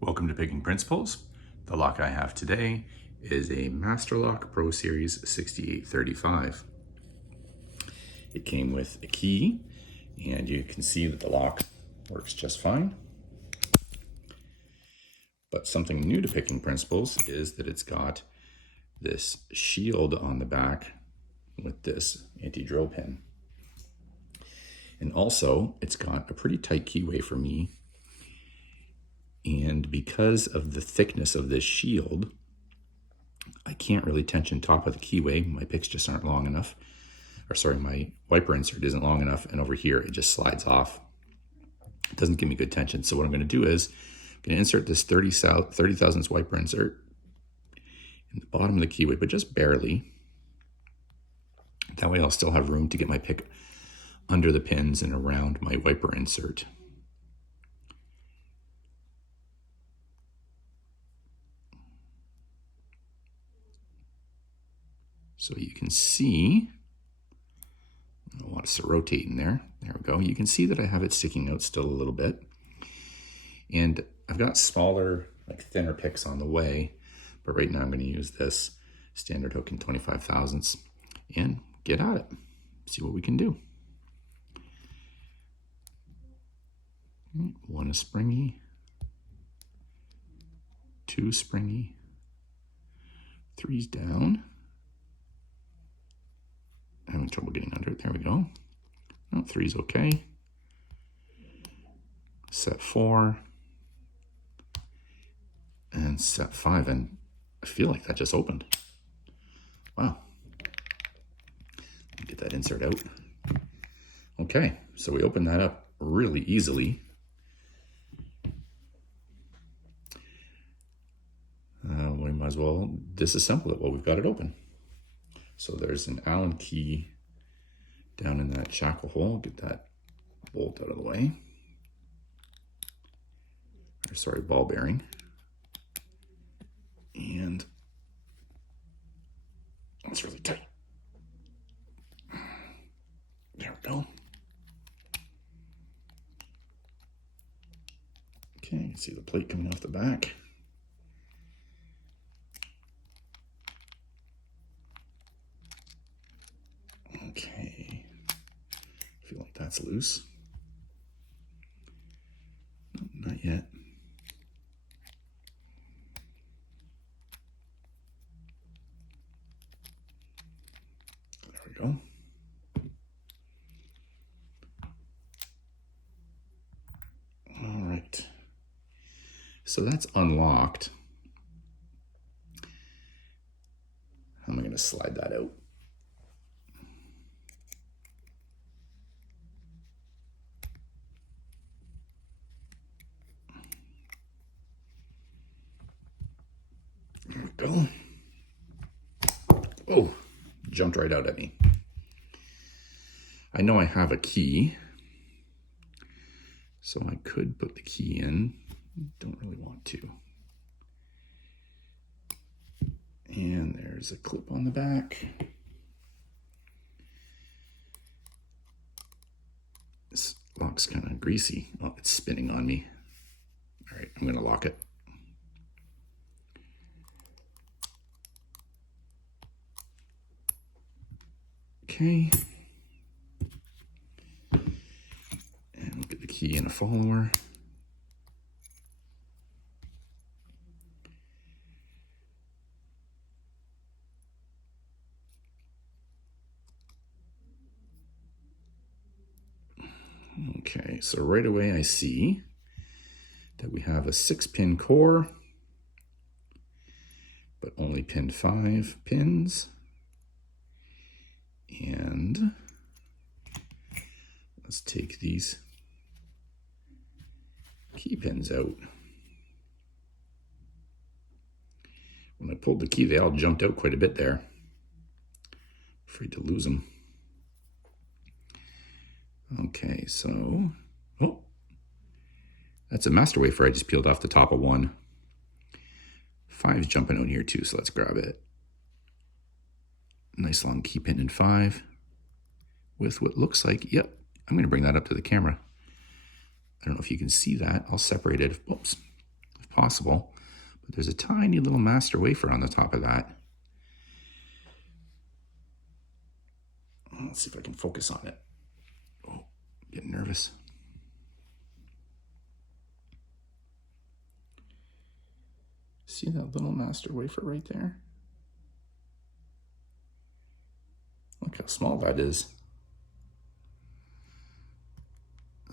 Welcome to Picking Principles. The lock I have today is a Masterlock Pro Series 6835. It came with a key, and you can see that the lock works just fine. But something new to Picking Principles is that it's got this shield on the back with this anti-drill pin. And also, it's got a pretty tight keyway for me. And because of the thickness of this shield, I can't really tension top of the keyway. My picks just aren't long enough. Or sorry, my wiper insert isn't long enough. And over here, it just slides off. It doesn't give me good tension. So what I'm going to do is I'm going to insert this 30 thousandths wiper insert in the bottom of the keyway, but just barely. That way I'll still have room to get my pick under the pins and around my wiper insert. So you can see, I don't want us to rotate in there. There we go. You can see that I have it sticking out still a little bit. And I've got smaller, like thinner picks on the way, but right now I'm going to use this standard hook in 25 thousandths and get at it. See what we can do. One is springy, two springy, three's down. Having trouble getting under it. There we go. No, three's okay. Set 4 and set 5, and I feel like that just opened. Wow. Get that insert out. Okay, so we opened that up really easily. We might as well disassemble it while we've got it open. So there's an Allen key down in that shackle hole. Get that bolt out of the way. Or sorry, ball bearing. And it's really tight. There we go. Okay, you can see the plate coming off the back. Okay, I feel like that's loose. No, not yet. There we go. All right. So that's unlocked. How am I going to slide that out? There we go. Oh, jumped right out at me. I know I have a key, so I could put the key in. Don't really want to. And there's a clip on the back. This lock's kind of greasy. Oh, it's spinning on me. All right, I'm going to lock it. Okay. And we'll get the key in a follower. Okay, so right away I see that we have a 6-pin core, but only pinned 5 pins. And let's take these key pins out. When I pulled the key, they all jumped out quite a bit there. Afraid to lose them. Okay, so, oh, that's a master wafer I just peeled off the top of one. 5's jumping out here too, so let's grab it. Nice long key pin in 5 with what looks like, yep, I'm going to bring that up to the camera. I don't know if you can see that. I'll separate it. Oops. I've possible. But there's a tiny little master wafer on the top of that. Let's see if I can focus on it. Oh, getting nervous. See that little master wafer right there? Look how small that is.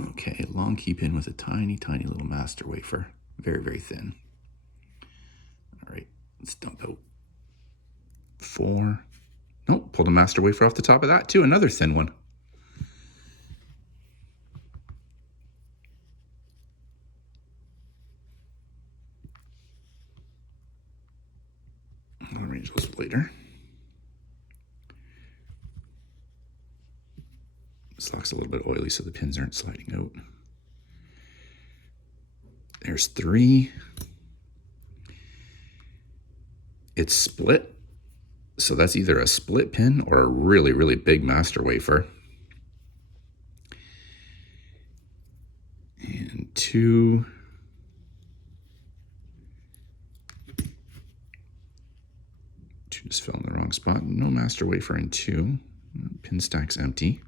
Okay, long key pin with a tiny, tiny little master wafer. Very, very thin. All right, let's dump out 4. Nope, pulled a master wafer off the top of that too, another thin one. I'll arrange those later. This lock's a little bit oily so the pins aren't sliding out. There's 3. It's split. So that's either a split pin or a really, really big master wafer. And 2. Just fell in the wrong spot. No master wafer in 2. Pin stack's empty.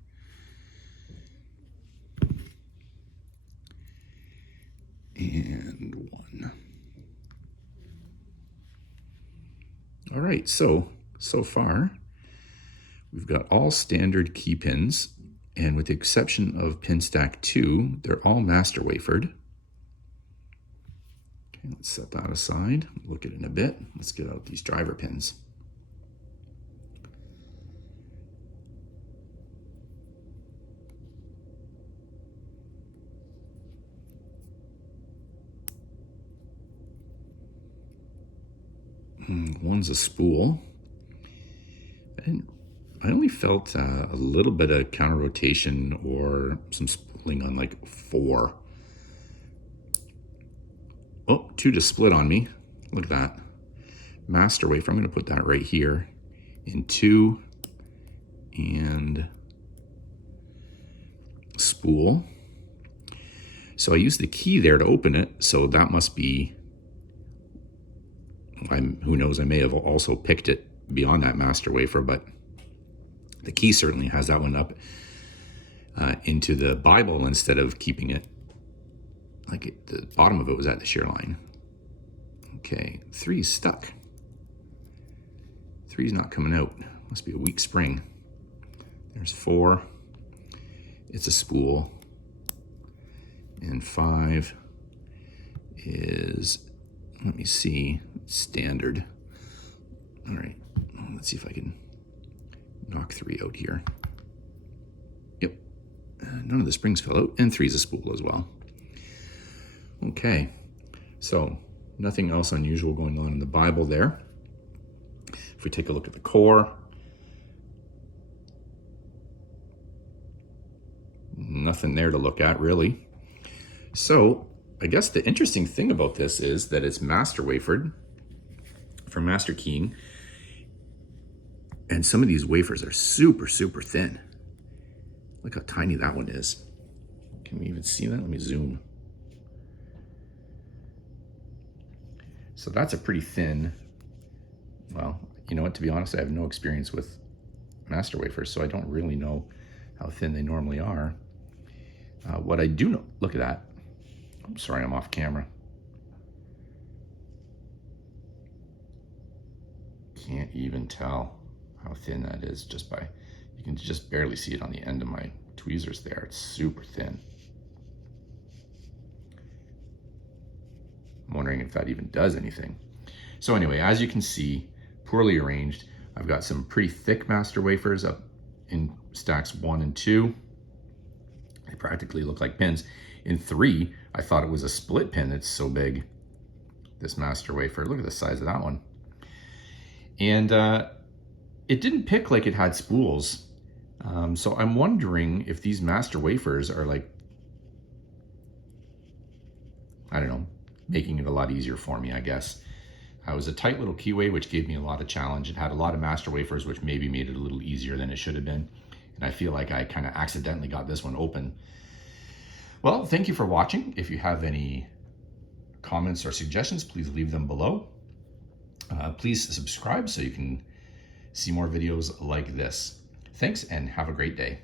And 1. All right, so far, we've got all standard key pins, and with the exception of pin stack 2, they're all master wafered. Okay, let's set that aside. Look at it in a bit. Let's get out these driver pins. One's a spool. I only felt a little bit of counter rotation or some spooling on like 4. Oh, 2 just split on me. Look at that. Master wafer, I'm going to put that right here in 2 and spool. So I used the key there to open it, so that must be, who knows, I may have also picked it beyond that master wafer, but the key certainly has that one up into the Bible instead of keeping it like the bottom of it was at the shear line. Okay, 3's stuck. 3's not coming out. Must be a weak spring. There's 4. It's a spool. And 5 is, let me see, standard. All right, let's see if I can knock 3 out here. Yep, none of the springs fell out, and 3's a spool as well. Okay, so nothing else unusual going on in the Bible there. If we take a look at the core, nothing there to look at really. So I guess the interesting thing about this is that it's master wafered for master keying, and some of these wafers are super, super thin. Look how tiny that one is. Can we even see that? Let me zoom. So that's a pretty thin, well, you know what, to be honest, I have no experience with master wafers, so I don't really know how thin they normally are. What I do know, look at that. I'm sorry, I'm off camera. Can't even tell how thin that is just by, you can just barely see it on the end of my tweezers there. It's super thin. I'm wondering if that even does anything. So anyway, as you can see, poorly arranged. I've got some pretty thick master wafers up in stacks 1 and 2. They practically look like pins. In 3, I thought it was a split pin. It's so big, this master wafer. Look at the size of that one. And it didn't pick like it had spools. So I'm wondering if these master wafers are like, I don't know, making it a lot easier for me, I guess. It was a tight little keyway, which gave me a lot of challenge. It had a lot of master wafers, which maybe made it a little easier than it should have been. And I feel like I kind of accidentally got this one open. Well, thank you for watching. If you have any comments or suggestions, please leave them below. Please subscribe so you can see more videos like this. Thanks and have a great day.